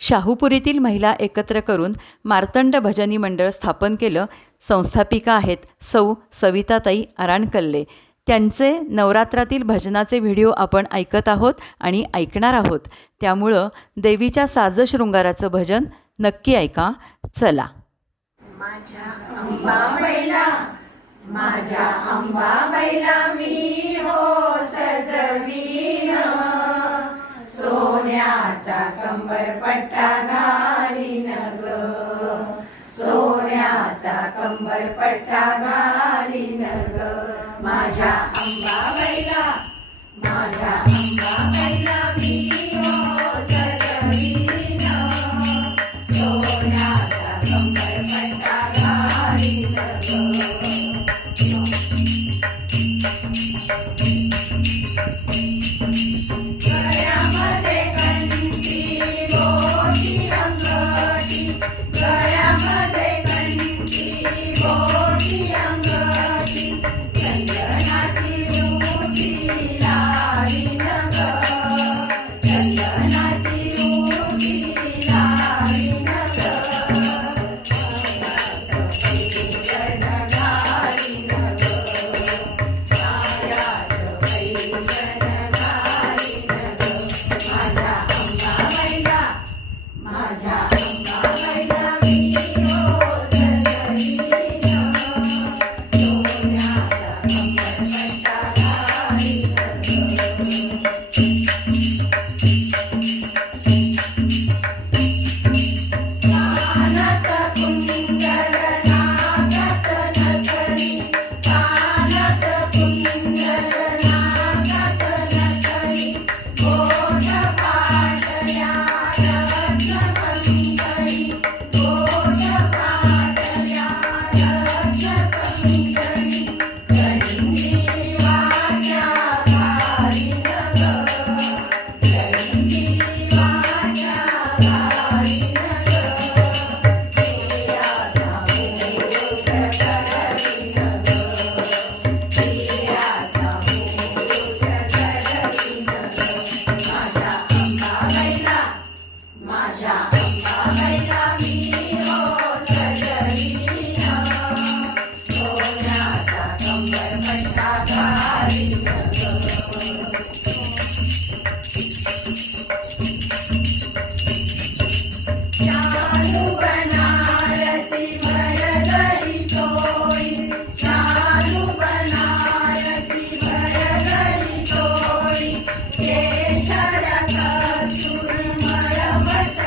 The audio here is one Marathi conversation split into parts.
शाहूपुरीतील महिला एकत्र करून मार्तंड भजनी मंडळ स्थापन केलं. संस्थापिका आहेत सौ सविताताई अराणकल्ले. त्यांचे नवरात्रातील भजनाचे व्हिडिओ आपण ऐकत आहोत आणि ऐकणार आहोत. त्यामुळं देवीच्या साजशृंगाराचं भजन नक्की ऐका. चला. माझ्या अंबाबाईला मी हो सजवीन, सोन्याचा कंबरपट्टा घालीन ग, सोन्याचा कंबरपट्टा घालीन ग. माझ्या अंबाबाईला मी हो सजवीन, सोन्याचा कंबरपट्टा घालीन ग. गळ्यामध्ये कंठी मोठी अंगठी, गळ्यामध्ये कंठी मोठी अंगठी, चंदनाची मुठी लावीन ग, चंदनाची मुठी लावीन ग. माझ्या अंबाबाईला मी हो सजवीन, सोन्याचा कंबरपट्टा घालीन ग. कानात कुंडल नाकात नथनी, कानात कुंडल नाकात नथनी, गोड पाटल्या रत्नकंकणी, गोड पाटल्या रत्नकंकणी, गहिनी वाट्या घालीन ग, गहिनी वाट्या घालीन ग. पियाचा मुकुट चढवीन ग, पियाचा मुकुट चढवीन ग. माझ्या अंबाबाईला मी हो सजवीन, सोन्याचा कंबरपट्टा घालीन ग. शालू बनारसी भरगरी तोळी, शालू बनारसी भरगरी तोळी, केशर कसूर मळवट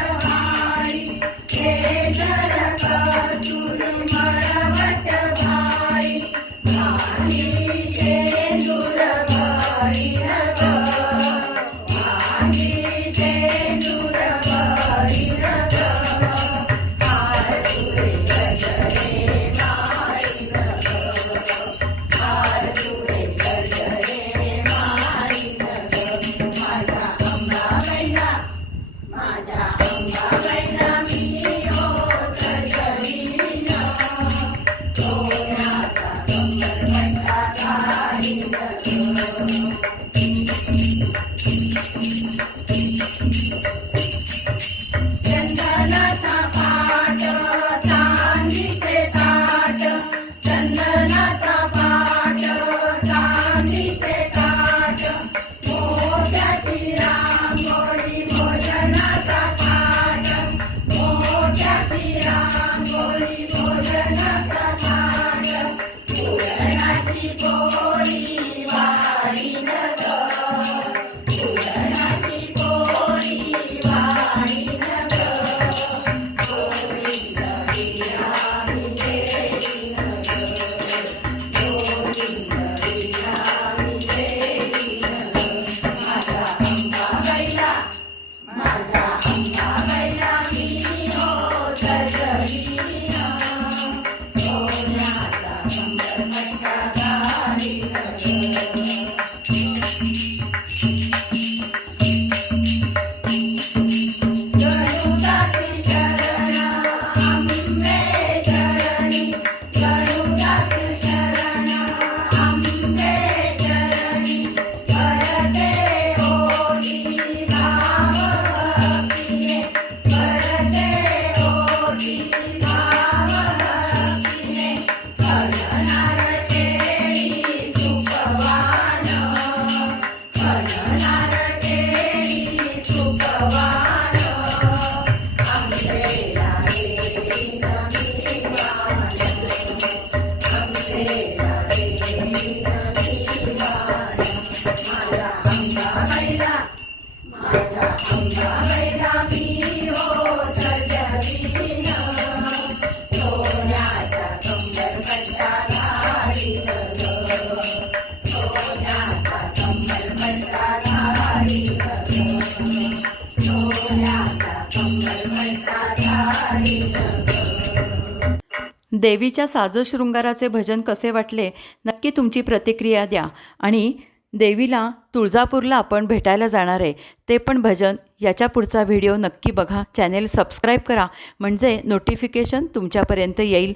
देवीच्या साजशृंगाराचे भजन कसे वाटले नक्की तुमची प्रतिक्रिया द्या. आणि देवीला तुळजापूरला आपण भेटायला जाणार आहे ते पण भजन याच्या पुढचा व्हिडिओ नक्की बघा. चॅनेल सबस्क्राईब करा म्हणजे नोटिफिकेशन तुमच्यापर्यंत येईल.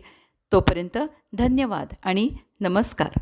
तोपर्यंत धन्यवाद आणि नमस्कार.